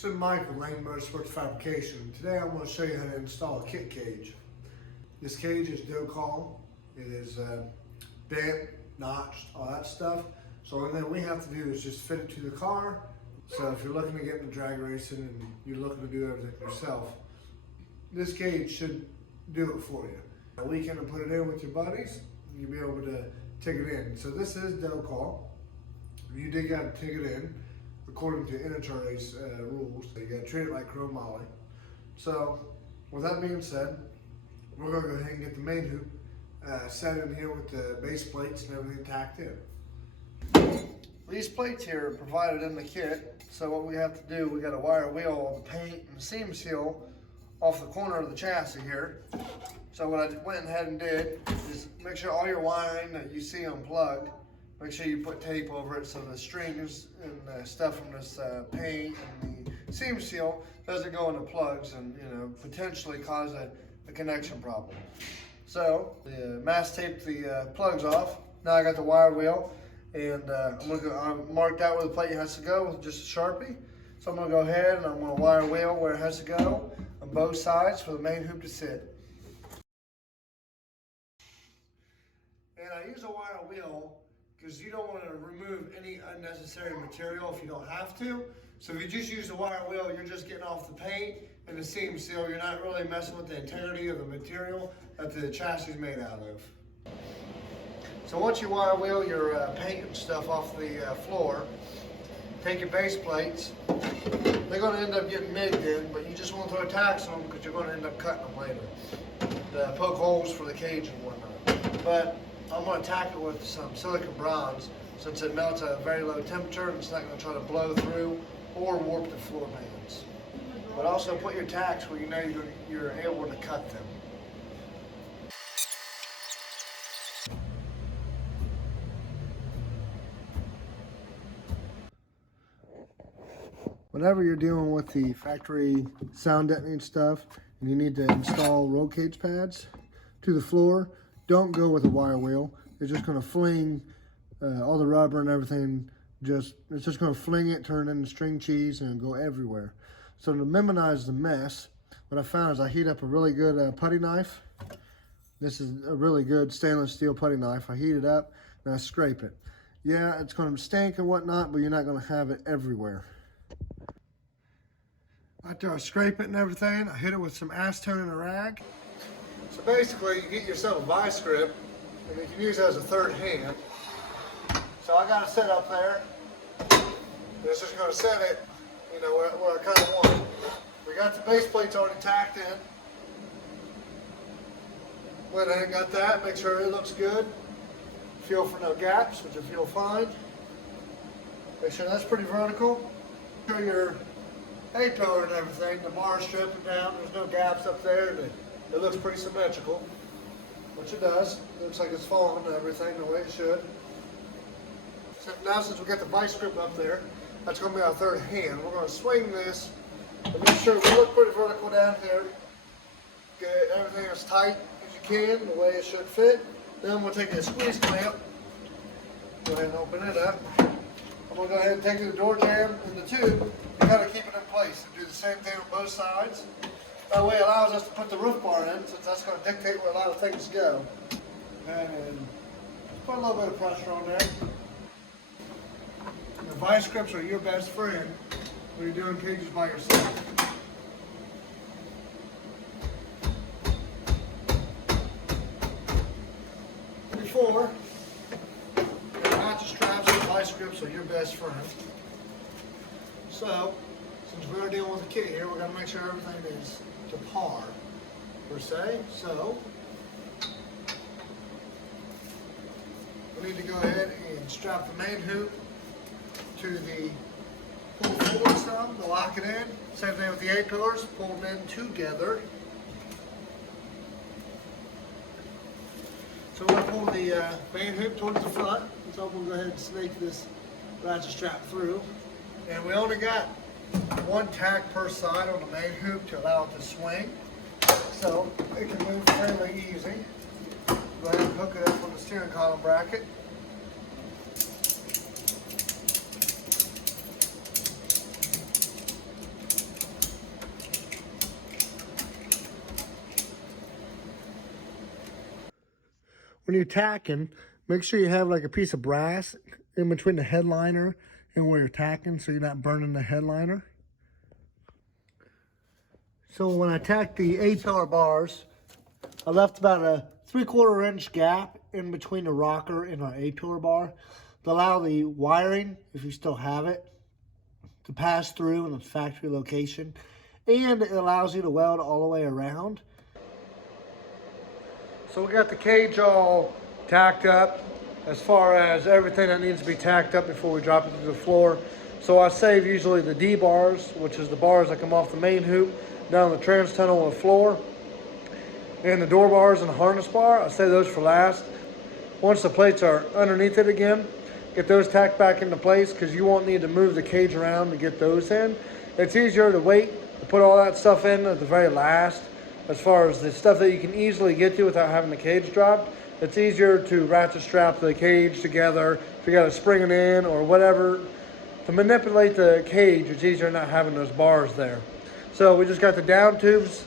This is Mike with Lane Motorsports Fabrication. Today I'm going to show you how to install a kit cage. This cage is do-call. It is bent, notched, all that stuff. So the only thing we have to do is just fit it to the car. So if you're looking to get into drag racing and you're looking to do everything yourself, this cage should do it for you. A weekend to put it in with your buddies, you'll be able to take it in. So this is do-call. You did got to take it in according to NHRA's rules. You got to treat it like chrome moly. So with that being said, we're going to go ahead and get the main hoop set in here with the base plates and everything tacked in. These plates here are provided in the kit. So what we have to do, we got to wire wheel the paint and seam seal off the corner of the chassis here. So what I went ahead and did is make sure all your wiring that you see unplugged. Make sure you put tape over it so the strings and stuff from this paint and the seam seal doesn't go into plugs and potentially cause a connection problem. So the mass tape the plugs off. Now I got the wire wheel and I'm marked out where the plate has to go with just a Sharpie. So I'm gonna go ahead and I'm gonna wire wheel where it has to go on both sides for the main hoop to sit. And I use a wire wheel because you don't want to remove any unnecessary material if you don't have to. So if you just use the wire wheel, you're just getting off the paint and the seam seal. You're not really messing with the integrity of the material that the chassis is made out of. So once you wire wheel your paint and stuff off the floor, take your base plates. They're going to end up getting migged in, but you just want to throw tacks on them because you're going to end up cutting them later. To poke holes for the cage and whatnot. But I'm going to tack it with some silicon bronze since it melts at a very low temperature and it's not going to try to blow through or warp the floor pans. But also put your tacks where you know you're able to cut them. Whenever you're dealing with the factory sound deadening stuff and you need to install roll cage pads to the floor, don't go with a wire wheel. It's just going to fling all the rubber and everything. It's just going to fling it, turn it into string cheese, and go everywhere. So to minimize the mess, what I found is I heat up a really good putty knife. This is a really good stainless steel putty knife. I heat it up and I scrape it. Yeah, it's going to stink and whatnot, but you're not going to have it everywhere. After I scrape it and everything, I hit it with some acetone and a rag. So basically, you get yourself a vice grip, and you can use it as a third hand. So I got it set up there. It's just going to set it, where I kind of want it. We got the base plates already tacked in. Went ahead and got that. Make sure it looks good. Feel for no gaps, which I feel fine. Make sure that's pretty vertical. Make sure your A-pillar and everything, the bar stripping down. There's no gaps up there. It looks pretty symmetrical, which it does. It looks like it's falling and everything the way it should. So now since we got the vice grip up there, that's going to be our third hand. We're going to swing this and make sure we look pretty vertical down here. Get everything as tight as you can, the way it should fit. Then we'll take a squeeze clamp, go ahead and open it up. I'm going to go ahead and take the door jamb and the tube and kind of keep it in place. And do the same thing on both sides. That way it allows us to put the roof bar in, since that's going to dictate where a lot of things go. And put a little bit of pressure on there. The vice grips are your best friend when you're doing cages by yourself. Before, the ratchet straps and vice grips are your best friend. So, since we're dealing with a kit here, we're going to make sure everything is to par, per se. So, we need to go ahead and strap the main hoop to the pull forward some to lock it in. Same thing with the A-pillars, pull them in together. So we're going to pull the main hoop towards the front. So we'll go ahead and snake this ratchet strap through. And we only got one tack per side on the main hoop to allow it to swing. So it can move fairly easy. Go ahead and hook it up on the steering column bracket. when you're tacking, make sure you have like a piece of brass in between the headliner and where you're tacking so you're not burning the headliner. So when I tacked the A-pillar bars, I left about a 3/4 inch gap in between the rocker and our A-pillar bar to allow the wiring, if you still have it, to pass through in the factory location. And it allows you to weld all the way around. So we got the cage all tacked up as far as everything that needs to be tacked up before we drop it to the floor. So I save usually the D bars, which is the bars that come off the main hoop, down the trans tunnel on the floor. And the door bars and the harness bar, I save those for last. Once the plates are underneath it again, get those tacked back into place because you won't need to move the cage around to get those in. It's easier to wait to put all that stuff in at the very last. As far as the stuff that you can easily get to without having the cage dropped, it's easier to ratchet strap the cage together. If you got to spring it in or whatever, to manipulate the cage, it's easier not having those bars there. So we just got the down tubes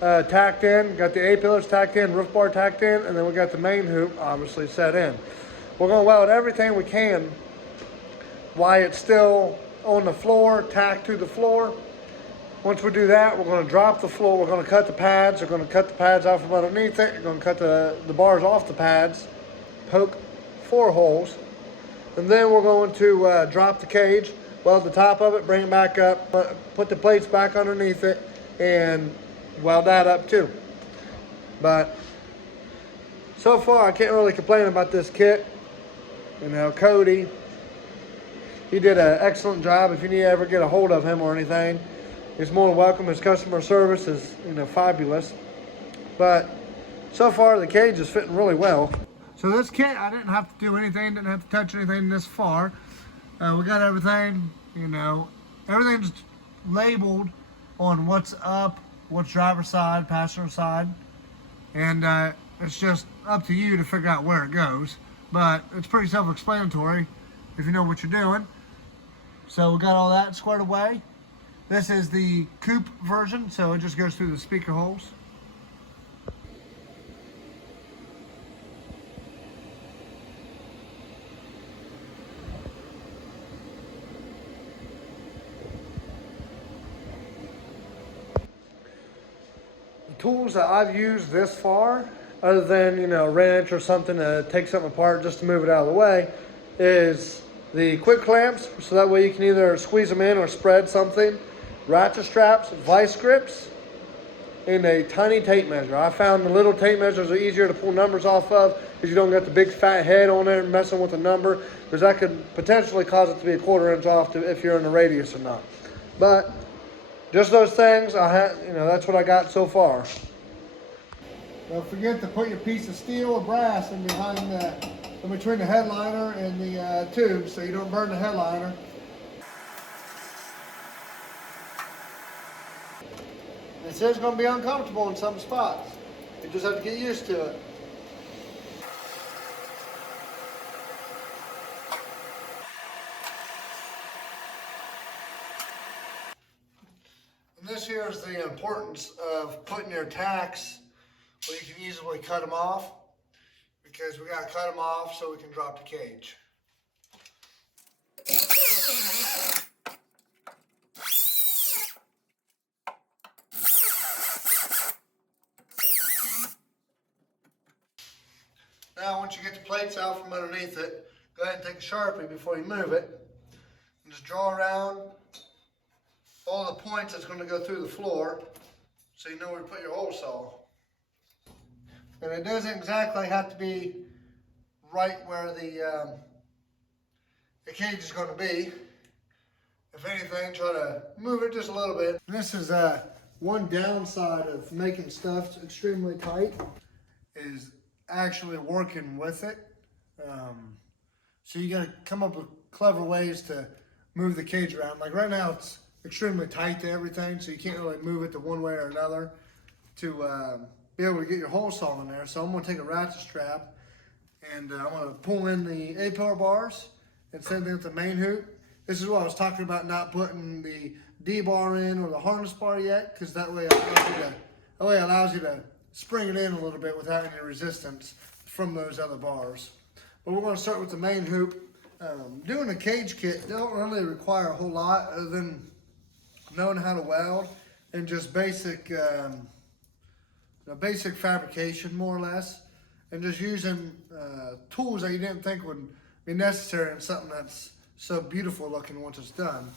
tacked in, got the A-pillars tacked in, roof bar tacked in, and then we got the main hoop obviously set in. We're going to weld everything we can while it's still on the floor, tacked to the floor. Once we do that, we're going to drop the floor. We're going to cut the pads. We're going to cut the pads out from underneath it. We're going to cut the bars off the pads, poke 4 holes. And then we're going to drop the cage, weld the top of it, bring it back up, put the plates back underneath it, and weld that up too. But so far, I can't really complain about this kit. You know, Cody, he did an excellent job. If you need to ever get a hold of him or anything, he's more than welcome. His customer service is, fabulous. But so far, the cage is fitting really well. So this kit, I didn't have to do anything, didn't have to touch anything this far. We got everything, everything's labeled on what's up, what's driver's side, passenger side. And it's just up to you to figure out where it goes. But it's pretty self-explanatory if you know what you're doing. So we got all that squared away. This is the coupe version, so it just goes through the speaker holes. The tools that I've used this far, other than a wrench or something to take something apart just to move it out of the way, is the quick clamps, so that way you can either squeeze them in or spread something, ratchet straps, vice grips, and a tiny tape measure. I found the little tape measures are easier to pull numbers off of because you don't got the big fat head on there messing with the number, because that could potentially cause it to be a 1/4 inch off if you're in the radius or not. But just those things, that's what I got so far. Don't forget to put your piece of steel or brass in between the headliner and the tube so you don't burn the headliner. This is going to be uncomfortable in some spots. You just have to get used to it. And this here is the importance of putting your tacks where you can easily cut them off, because we got to cut them off so we can drop the cage. Now once you get the plates out from underneath it, go ahead and take a Sharpie before you move it and just draw around all the points that's going to go through the floor so you know where to put your hole saw. And it doesn't exactly have to be right where the cage is going to be. If anything, try to move it just a little bit. And this is one downside of making stuff extremely tight, is actually working with it. So you got to come up with clever ways to move the cage around. Like right now it's extremely tight to everything, so you can't really move it to one way or another to be able to get your hole saw in there. So I'm going to take a ratchet strap and I'm going to pull in the A-pillar bars and send them with the main hoop. This is what I was talking about, not putting the D-bar in or the harness bar yet, because that way it allows you to spring it in a little bit without any resistance. from those other bars. But we're going to start with the main hoop. Doing a cage kit don't really require a whole lot other than knowing how to weld and just basic basic fabrication, more or less, and just using tools that you didn't think would be necessary in something that's so beautiful looking once it's done,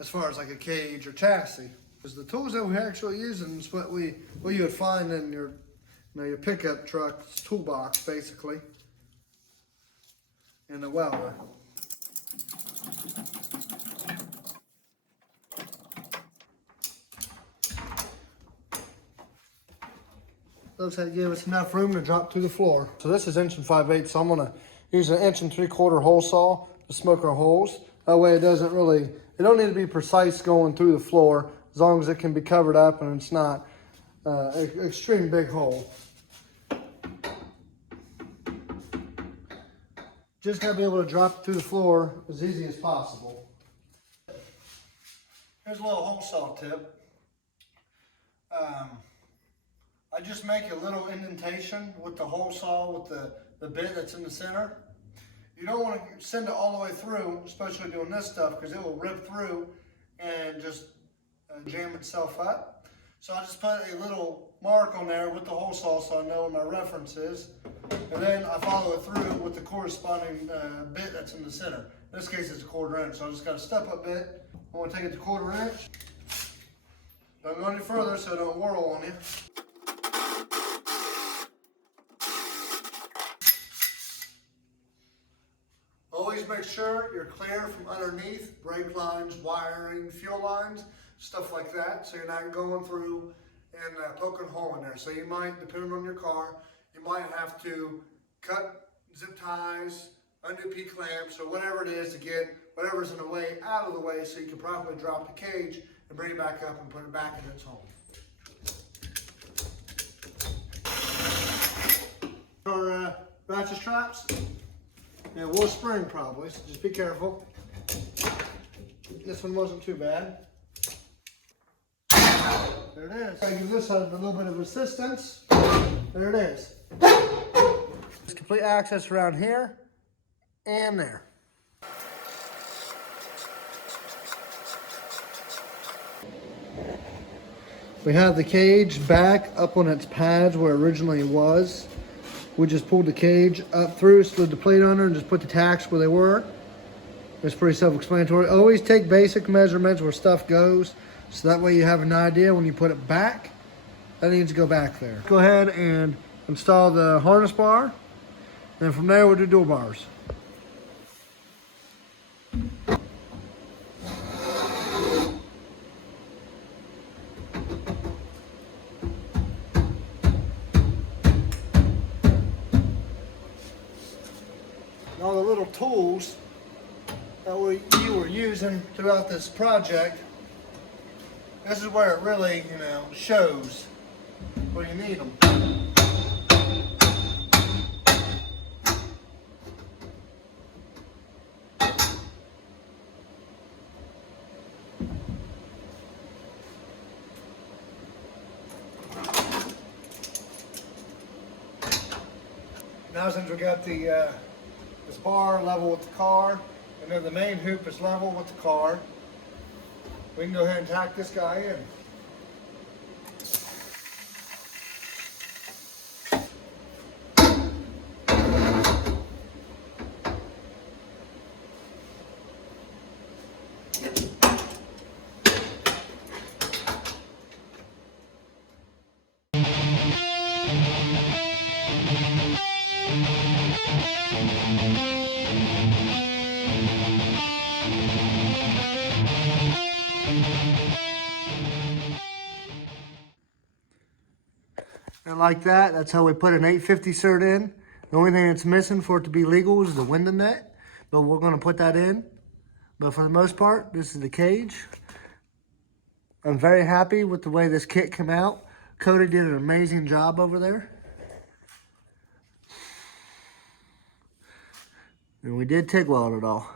as far as like a cage or chassis. Because the tools that we're actually using is what you would find in your your pickup truck's toolbox, basically, in the welder. Those that give us enough room to drop to the floor. So this is 1 5/8, so I'm gonna use an 1 3/4 hole saw to smoke our holes. That way it don't need to be precise going through the floor, as long as it can be covered up and it's not an extreme big hole. Just gotta be able to drop it through the floor as easy as possible. Here's a little hole saw tip. I just make a little indentation with the hole saw with the bit that's in the center. You don't want to send it all the way through, especially doing this stuff, because it will rip through and just jam itself up. So I just put a little mark on there with the hole saw so I know where my reference is. And then I follow it through with the corresponding bit that's in the center. In this case, it's a 1/4 inch, so I just got a step-up bit. I want to take it to 1/4 inch. Don't go any further so it don't whirl on you. Always make sure you're clear from underneath, brake lines, wiring, fuel lines, stuff like that, so you're not going through and poking a hole in there. So you might, depending on your car, you might have to cut zip ties, undo P-clamps, or whatever it is to get whatever's in the way out of the way so you can properly drop the cage and bring it back up and put it back in its home. Our ratchet straps. Yeah, wool spring probably, so just be careful. This one wasn't too bad. There it is. I give this a little bit of assistance. There it is. There's complete access around here and there. We have the cage back up on its pads where originally it was. We just pulled the cage up through, slid the plate under, and just put the tacks where they were. It's pretty self-explanatory. Always take basic measurements where stuff goes, so that way you have an idea when you put it back, that needs to go back there. Go ahead and install the harness bar, and from there we'll do dual bars. All the little tools that you were using throughout this project, this is where it really, shows where you need them. Now since we got this bar level with the car, and then the main hoop is level with the car, we can go ahead and tack this guy in. And like that, that's how we put an 850 cert in. The only thing that's missing for it to be legal is the window net, but we're gonna put that in. But for the most part, this is the cage. I'm very happy with the way this kit came out. Cody did an amazing job over there. And we did TIG weld it all.